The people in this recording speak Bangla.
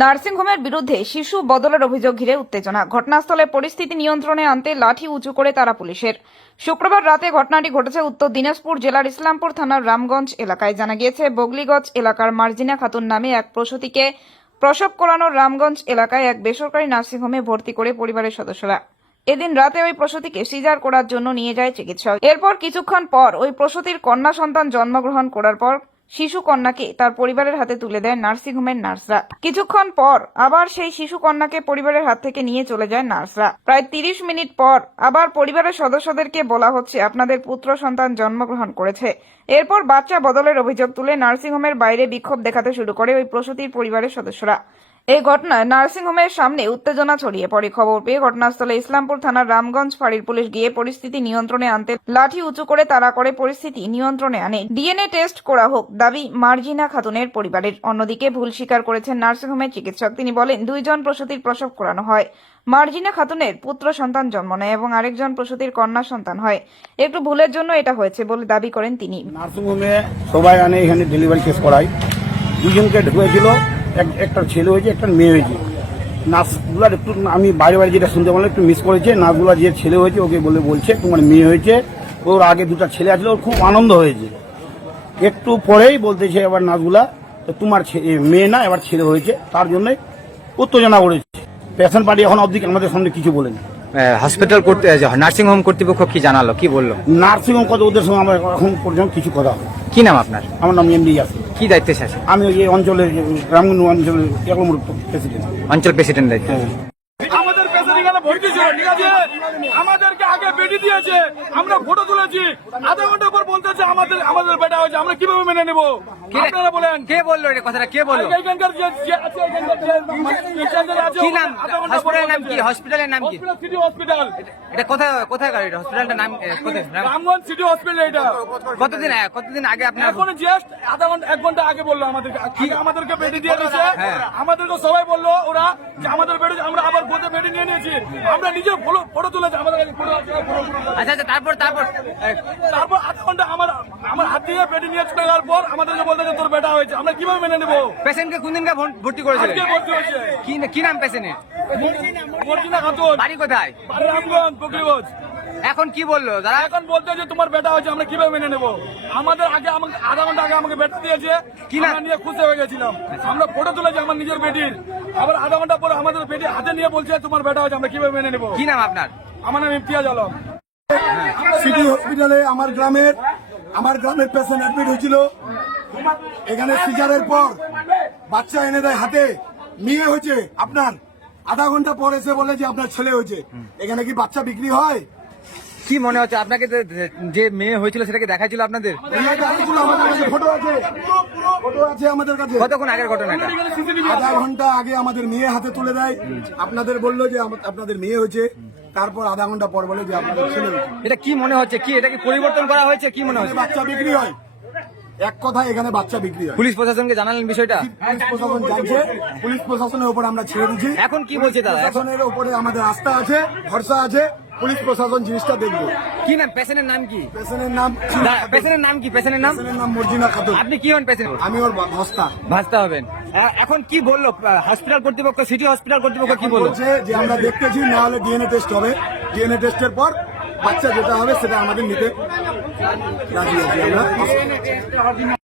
নার্সিংহোমের বিরুদ্ধে শিশু বদলের অভিযোগ ঘিরে উত্তেজনা। ঘটনাস্থলে পরিস্থিতি নিয়ন্ত্রণে আনতে লাঠি উঁচু করে তারা পুলিশের। শুক্রবার রাতে ঘটনাটি ঘটেছে উত্তর দিনাজপুর জেলার ইসলামপুর থানার রামগঞ্জ এলাকায়। জানা গিয়েছে, বগলিগঞ্জ এলাকার মার্জিনা খাতুন নামে এক প্রসূতিকে প্রসব করানোর রামগঞ্জ এলাকায় এক বেসরকারি নার্সিংহোমে ভর্তি করে পরিবারের সদস্যরা। এদিন রাতে ওই প্রসূতিকে সিজার করার জন্য নিয়ে যায় চিকিৎসক। এরপর কিছুক্ষণ পর ওই প্রসূতির কন্যা সন্তান জন্মগ্রহণ করার পর শিশু কন্যাকে তার পরিবারের হাতে তুলে দেয় নার্সিংহোমের নার্সরা। কিছুক্ষণ পর আবার সেই শিশু কন্যাকে পরিবারের হাত থেকে নিয়ে চলে যায় নার্সরা। প্রায় 30 মিনিট পর আবার পরিবারের সদস্যদেরকে বলা হচ্ছে, আপনাদের পুত্র সন্তান জন্মগ্রহণ করেছে। এরপর বাচ্চা বদলের অভিযোগ তুলে নার্সিংহোমের বাইরে বিক্ষোভ দেখাতে শুরু করে ওই প্রসূতির পরিবারের সদস্যরা। এই ঘটনায় নার্সিংহোমের সামনে উত্তেজনা ছড়িয়ে পড়ে। খবর পেয়ে ঘটনাস্থলে ইসলামপুর থানার রামগঞ্জ ফাঁড়ির পুলিশ গিয়ে পরিস্থিতি নিয়ন্ত্রণে আনতে লাঠি উঁচু করে তাড়া করে পরিস্থিতি নিয়ন্ত্রণে আনে। ডিএনএ টেস্ট করা হোক দাবি মার্জিনা খাতুনের পরিবারের। অন্যদিকে ভুল স্বীকার করেছেন নার্সিংহোমের চিকিৎসক। তিনি বলেন, 2 জন প্রসূতির প্রসব করানো হয়। মার্জিনা খাতুনের পুত্র সন্তান জন্ম নেয় এবং আরেকজন প্রসূতির কন্যা সন্তান হয়। একটু ভুলের জন্য এটা হয়েছে বলে দাবি করেন তিনি। নার্সিংহোমে সবাই আনে, এখানে ডেলিভারি কেস করায়। 2 জনকে ঢুকেছিল, একটা ছেলে হয়েছে, একটা মেয়ে হয়েছে। নার্সগুলার একটু আমি বাইরে বাইরে যেটা শুনতে পারলাম একটু মিস করেছে। নার্সগুলা যে ছেলে হয়েছে ওকে বলছে তোমার মেয়ে হয়েছে। ওর আগে 2টা ছেলে আসলে ওর খুব আনন্দ হয়েছে। একটু পরেই বলতেছে এবার নার্সগুলা তোমার মেয়ে না এবার ছেলে হয়েছে, তার জন্যই উত্তেজনা করেছে। পেশেন্ট পার্টি এখন অবধি আমাদের সামনে কিছু বলেনি। হসপিটাল করতে নার্সিংহোম কর্তৃপক্ষ কি জানালো, কি বললো? নার্সিংহোম কত ওদের সঙ্গে আমরা এখন পর্যন্ত কিছু কথা হবে। কি নাম আপনার? আমার নাম এমডি ইয়াসিন। কি দায়িত্বে আছে? আমি এই অঞ্চলের রামগঞ্জ অঞ্চলের 1 নম্বর প্রেসিডেন্ট। অঞ্চল প্রেসিডেন্ট দায়িত্ব। আমাদের পেশেন্ট এখানে ভর্তি ছিল, ঠিক আছে? আমাদেরকে আগে বেডি দিয়েছে, আমরা ফটো তুলেছি। আধা ঘন্টা পর বলতেছে আমাদের বেটা হয়েছে। আমরা কিভাবে মেনে নেব? আপনারা বলেন। কে বললো এই কথাটা? কে বললো? এখানকার যে আছে, এখানকার যে পেশেন্ট আছে, কি নাম? হসপিটালের নাম কি? হসপিটালের নাম কি? City hospital. এটা কোথায় গাড়ি? হসপিটালটার নাম কোথায়? Ramganj city hospital. এটা কতদিন আগে আপনার? এখন জাস্ট আধা ঘন্টা 1 ঘন্টা আগে বললো আমাদেরকে বেডি দিয়ে দিয়েছে। আমাদেরকে সবাই বললো ওরা যে আমাদের বেডি, আমরা আবার গোতে বেডি নিয়ে নিয়েছি। আমরা নিজে ফটো তুলেছি, আমাদের কাছে ফটো আছে। আচ্ছা তারপর আধা ঘন্টা আমার হাত দিয়ে বেডি নিয়ে চলে যাওয়ার পর আমাদেরকে বলতে তোর বেটা হয়েছে। আমরা কিভাবে মেনে নেবো? পেশেন্টকে কোন দিনকে ভর্তি করেছিলেন? আজকে ভর্তি হয়েছে। কি নাম পেশেন্টের? মর্জিনা খাতুন। বাড়ি কোথায়? রামগঞ্জ, বকরিগঞ্জ। এখন কি বললো তারা? এখন বলতে যে তোমার বেটা হয়েছে, আমরা কিভাবে মেনে নেবো? আমাদের আধা ঘন্টা আগে আমাকে বেটা দিয়েছে, আমরা নিয়ে খুশি হয়ে গেছিলাম। আমরা ফটো তুলেছি আমার নিজের বেটির। আবার আধা ঘন্টা পরে আমাদের বেটি হাতে নিয়ে বলছে তোমার বেটা হয়েছে, আমরা কিভাবে মেনে নেবো? কি নাম আপনার? আমার নাম ইমতিয়াজ আলম। সিটি হসপিটালে আমার গ্রামের পেশেন্ট অ্যাডমিট হয়েছিল। এখানে সিজারের পর বাচ্চা এনে দেয় হাতে, মেয়ে হয়েছে আপনার। আধা ঘন্টা পর এসে বলে যে আপনার ছেলে হয়েছে। এখানে কি বাচ্চা বিক্রি হয়? কি মনে হচ্ছে আপনাকে? যে মেয়ে হয়েছিল সেটাকে দেখাইছিল আপনাদের? ফটো আছে আমাদের কাছে। কতক্ষণ আগের ঘটনা এটা? আধা ঘন্টা আগে আমাদের মেয়ে হাতে তুলে দেয়। আপনাদের বললো যে আপনাদের মেয়ে হয়েছে, তারপর আধা ঘন্টা পর বলে যে আপনাদের ছেলে হয়েছে। এটা কি মনে হচ্ছে? কি এটা কি পরিবর্তন করা হয়েছে? কি মনে হচ্ছে? বাচ্চা বিক্রি হয়, এক কথা এখানে বাচ্চা বিক্রি হয়। পুলিশ প্রশাসনকে জানালেন বিষয়টা? পুলিশ প্রশাসন জানছে, পুলিশ প্রশাসনের উপর আমরা ছেড়ে দিচ্ছি। এখন কি বলছে তারা? প্রশাসনের উপরে আমাদের আস্থা আছে, ভরসা আছে। পুলিশ প্রশাসন জিনিসটা দেখবে। কি নাম পেশেন্টের নাম? কি পেশেন্টের নাম? পেশেন্টের নাম কি? পেশেন্টের নাম মর্জিনা খাতুন। আপনি কি হন পেশেন্ট? আমি ওর ভাস্তা হবেন। এখন কি বললো হসপিটাল কর্তৃপক্ষ, সিটি হসপিটাল কর্তৃপক্ষ কি বললো? বলছে যে আমরা দেখতেছি, না হলে ডিএনএ টেস্ট হবে। ডিএনএ টেস্টের পর বাচ্চা যেটা হবে সেটা আমাদের নিতে রাজি আছি আমরা।